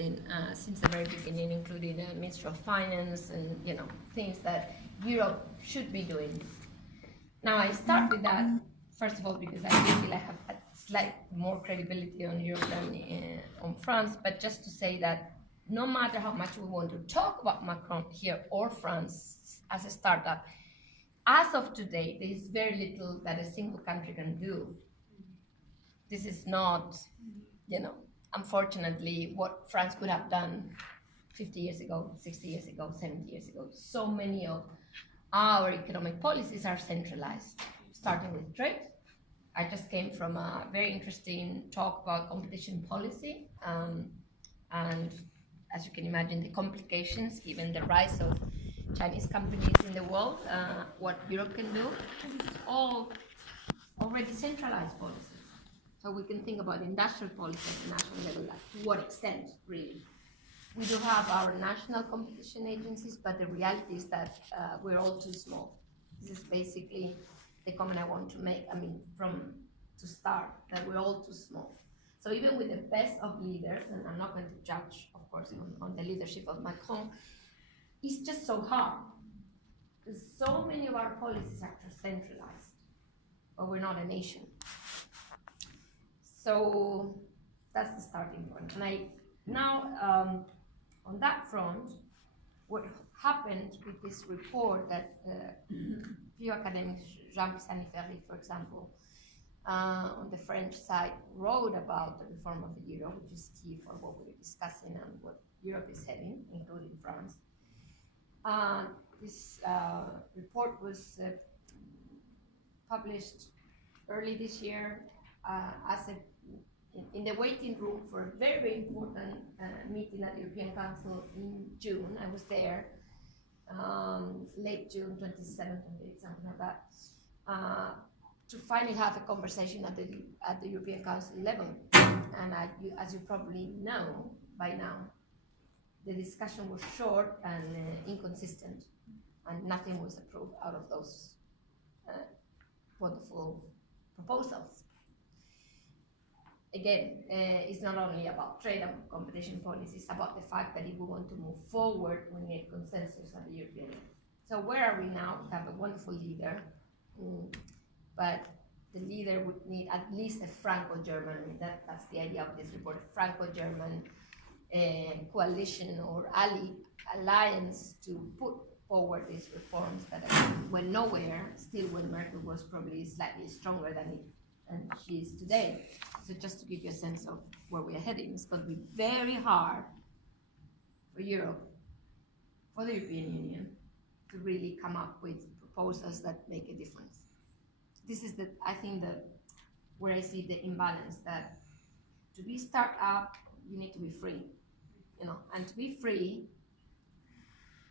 insisting since the very beginning, including the Ministry of Finance and things that Europe should be doing. Now I start with that first of all because I feel I have a slight more credibility on Europe than on France, but just to say that no matter how much we want to talk about Macron here or France as a startup, as of today, there is very little that a single country can do. This is not, unfortunately, what France could have done 50 years ago, 60 years ago, 70 years ago. So many of our economic policies are centralized, starting with trade. I just came from a very interesting talk about competition policy, and as you can imagine, the complications, given the rise of Chinese companies in the world, what Europe can do, it's all already centralized policies. So we can think about industrial policy at the national level, like to what extent, really. We do have our national competition agencies, but the reality is that we're all too small. This is basically the comment I want to make, to start, that we're all too small. So even with the best of leaders, and I'm not going to judge, of course, on the leadership of Macron, it's just so hard. Because so many of our policies are centralized, but we're not a nation. So that's the starting point. And now, on that front, what happened with this report that few academics, Jean-Pisani Ferry, for example, on the French side, wrote about the reform of the euro, which is key for what we're discussing and what Europe is heading, including France. This report was published early this year in the waiting room for a very, very important meeting at the European Council in June. I was there, late June, 27th, 28th, something like that, to finally have a conversation at the European Council level. And as you probably know by now, the discussion was short and inconsistent, and nothing was approved out of those wonderful proposals. Again, it's not only about trade and competition policy, it's about the fact that if we want to move forward, we need consensus at the European level. So where are we now? We have a wonderful leader, but the leader would need at least a Franco-German, that's the idea of this report, a Franco-German coalition or alliance to put forward these reforms that went nowhere, still when Merkel was probably slightly stronger than she is today. So just to give you a sense of where we are heading, it's going to be very hard for Europe, for the European Union, to really come up with proposals that make a difference. This is I think where I see the imbalance, that to be startup, you need to be free, and to be free,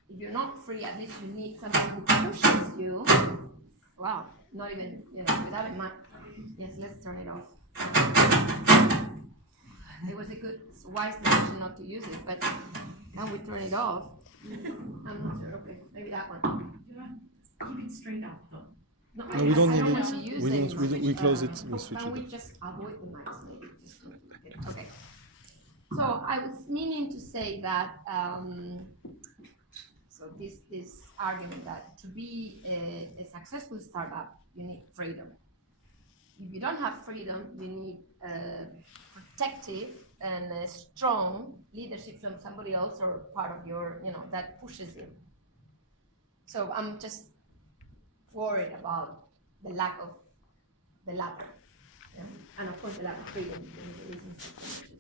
if you're not free, at least you need somebody who pushes you. Wow, not even, without a mind. Yes, let's turn it off. It was a wise decision not to use it, but now we turn it off. I'm not sure. Okay, maybe that one. Keep it straight up, though. No, we don't need want to use it. We close it. We switch can we it. just avoid the mics? Maybe. Okay. So I was meaning to say that. So this argument that to be a successful startup, you need freedom. If you don't have freedom, you need protective and a strong leadership from somebody else or part of your, that pushes you. So I'm just worried about the lack of the latter, and of course the lack of freedom.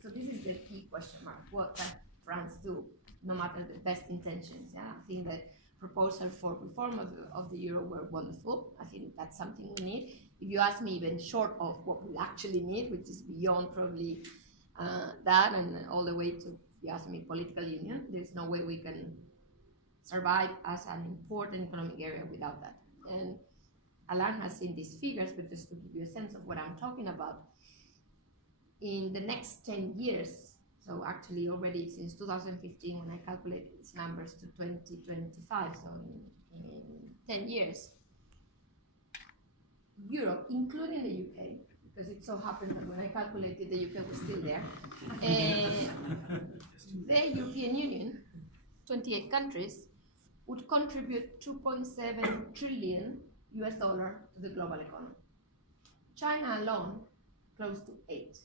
So this is the key question mark. What can France do, no matter the best intentions? I think the proposal for reform of the euro were wonderful. I think that's something we need. If you ask me, even short of what we actually need, which is beyond probably that and all the way to, if you ask me, political union, there's no way we can survive as an important economic area without that. And Alain has seen these figures, but just to give you a sense of what I'm talking about, in the next 10 years, so actually already since 2015, when I calculated these numbers to 2025, so in 10 years, Europe, including the UK, because it so happened that when I calculated the UK was still there, the European Union, 28 countries, would contribute 2.7 trillion US dollar to the global economy. China alone, close to 8.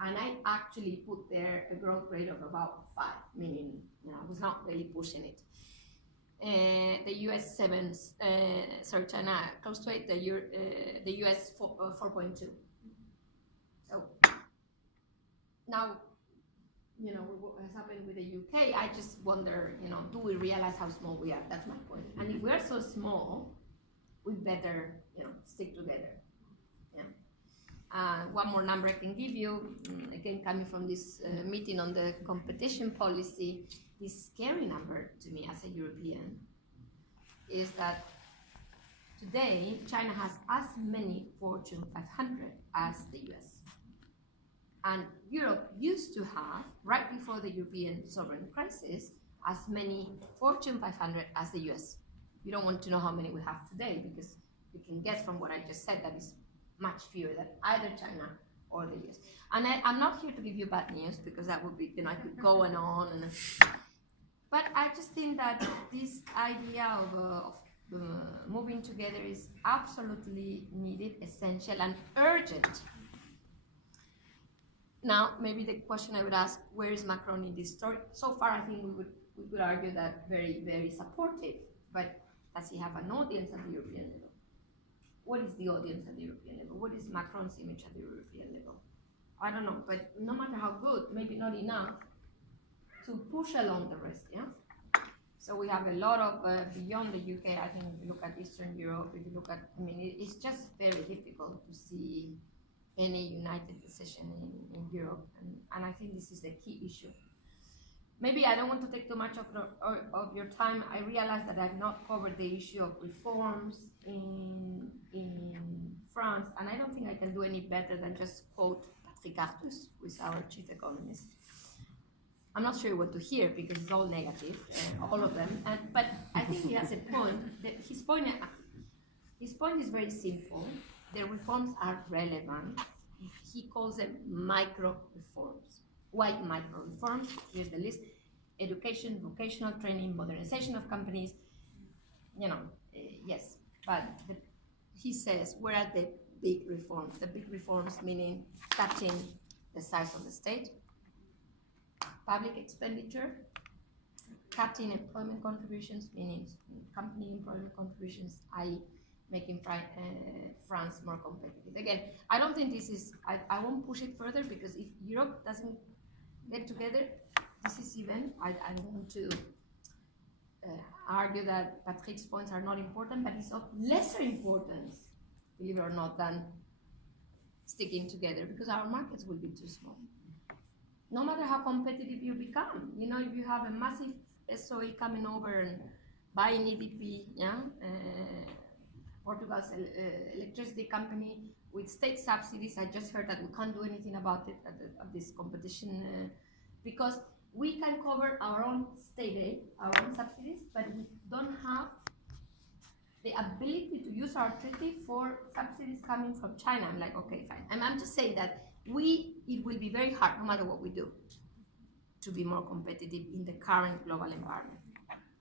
And I actually put there a growth rate of about 5, meaning, I was not really pushing it. The US 7, China close to 8, the US 4.2. So now, what has happened with the UK, I just wonder, do we realize how small we are? That's my point. And if we're so small, we better, stick together. One more number I can give you, again coming from this meeting on the competition policy, this scary number to me as a European is that today China has as many Fortune 500 as the US. And Europe used to have, right before the European sovereign crisis, as many Fortune 500 as the US. You don't want to know how many we have today because you can guess from what I just said that is much fewer than either China or the US. And I'm not here to give you bad news because that would be, I could go and on. But I just think that this idea of moving together is absolutely needed, essential, and urgent. Now, maybe the question I would ask, where is Macron in this story? So far, I think we would argue that very, very supportive, but does he have an audience at the European level? What is the audience at the European level? What is Macron's image at the European level? I don't know, but no matter how good, maybe not enough to push along the rest, yeah? So we have a lot of, beyond the UK, I think if you look at Eastern Europe, if you look at, it's just very difficult to see any united decision in Europe, and I think this is the key issue. Maybe I don't want to take too much of your time. I realize that I've not covered the issue of reforms in France, and I don't think I can do any better than just quote Patrick Artus, who is our chief economist. I'm not sure you want to hear because it's all negative, all of them. But I think he has a point. His point is very simple. The reforms are relevant. He calls them micro reforms. Why micro reforms? Here's the list: education, vocational training, modernization of companies. Yes, but he says, where are the big reforms? The big reforms meaning cutting the size of the state, public expenditure, cutting employment contributions, meaning company employment contributions, i.e. making France more competitive. Again, I don't think this is, I won't push it further because if Europe doesn't get together, this is even, I don't want to argue that Patrick's points are not important, but it's of lesser importance, believe it or not, than sticking together because our markets will be too small. No matter how competitive you become, if you have a massive SOE coming over and buying EDP, Portugal's electricity company with state subsidies, I just heard that we can't do anything about it at this competition because we can cover our own state aid, our own subsidies, but we don't have the ability to use our treaty for subsidies coming from China. I'm like, okay, fine. And I'm just saying that it will be very hard, no matter what we do, to be more competitive in the current global environment.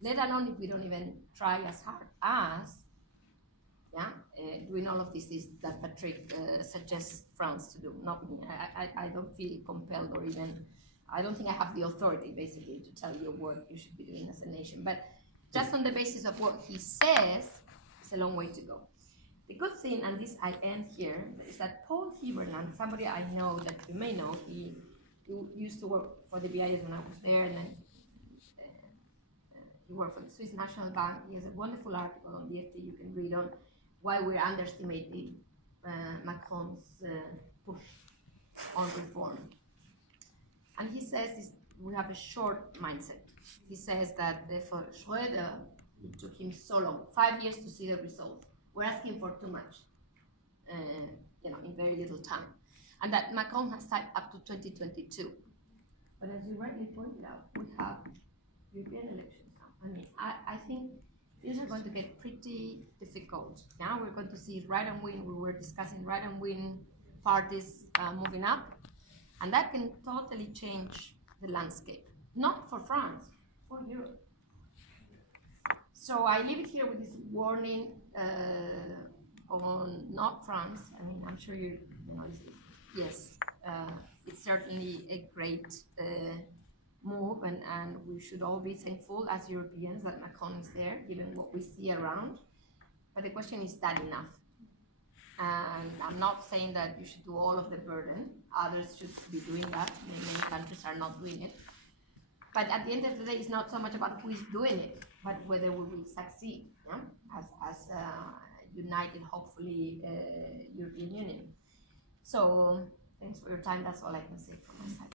Let alone if we don't even try as hard as doing all of this that Patrick suggests France to do. Not me. I don't feel compelled or even, I don't think I have the authority basically to tell you what you should be doing as a nation. But just on the basis of what he says, it's a long way to go. The good thing, and this I end here, is that Paul Heberland, somebody I know that you may know, he used to work for the BIS when I was there, and then he worked for the Swiss National Bank. He has a wonderful article on the FT you can read on why we're underestimating Macron's push on reform. And he says we have a short mindset. He says that for Schröder, it took him so long, 5 years to see the results. We're asking for too much, in very little time. And that Macron has time up to 2022. But as you rightly pointed out, we have European elections now. I think these are going to get pretty difficult. Now we're going to see right and win. We were discussing right and win parties moving up. And that can totally change the landscape, not for France, for Europe. So I leave it here with this warning on not France. I mean, I'm sure you know, yes, it's certainly a great move, and we should all be thankful as Europeans that Macron is there, given what we see around. But the question is that enough? And I'm not saying that you should do all of the burden. Others should be doing that. Many countries are not doing it. But at the end of the day, it's not so much about who is doing it, but whether we will succeed, yeah? as united, hopefully, European Union. So thanks for your time. That's all I can say from my side.